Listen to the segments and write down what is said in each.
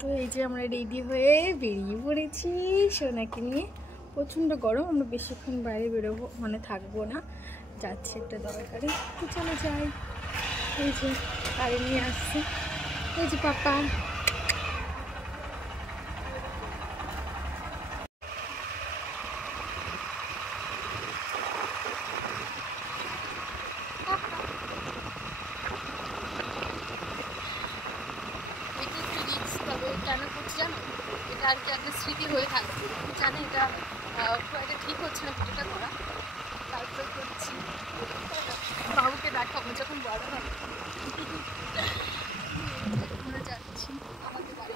তো এই যে আমরা রেডি হয়ে বেরিয়ে পড়েছি সোনাকে নিয়ে। প্রচণ্ড গরম, আমরা বেশিক্ষণ বাইরে বেরোবো মানে থাকবো না, যাচ্ছি একটা দরকারে, তো চলে যাই। এই যে গাড়ি নিয়ে আসছি, এই যে পাপা। কেন করছি জানো, এটা আর কি একটা স্মৃতি হয়ে থাকবে। জানি এটা খুব একটা ঠিক হচ্ছে না ভিডিওটা করা, তারপরে করছি। বাবুকে দেখাবো যখন বড় হবে। আমরা যাচ্ছি আমাদের বাড়ি।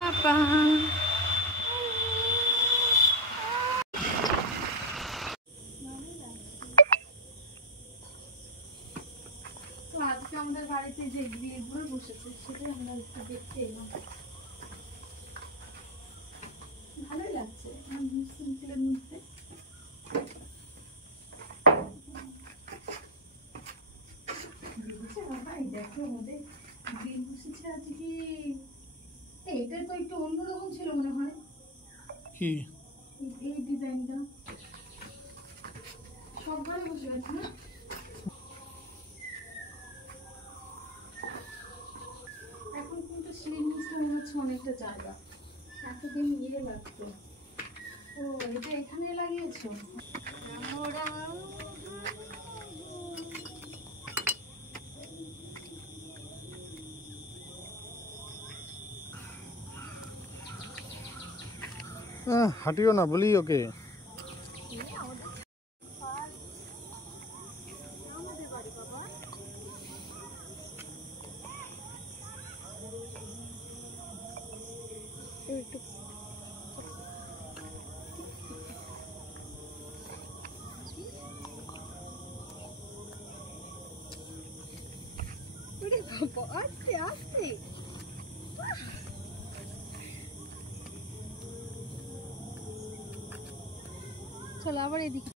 পাপা আজকে আমাদের বাড়িতে যে গ্রিলগুলো বসেছে সেটাই আমরা একটু দেখতে এলাম। ভালোই লাগছে সিম্পলের মধ্যে। দেখো আমাদের গ্রিল বসেছে আজকে। এটা তো একটু অন্যরকম ছিল মনে হয়, কি এই ডিজাইনটা সব ঘরে বসে গেছে না। এখন কিন্তু সিঁড়ির নিচটা মনে হচ্ছে অনেকটা জায়গা, এতদিন ইয়ে লাগতো। ও এটা এখানে লাগিয়েছো? হাঁটিও না বলি ওকে। আস্তে আস্তে চলো আবার এদিকে।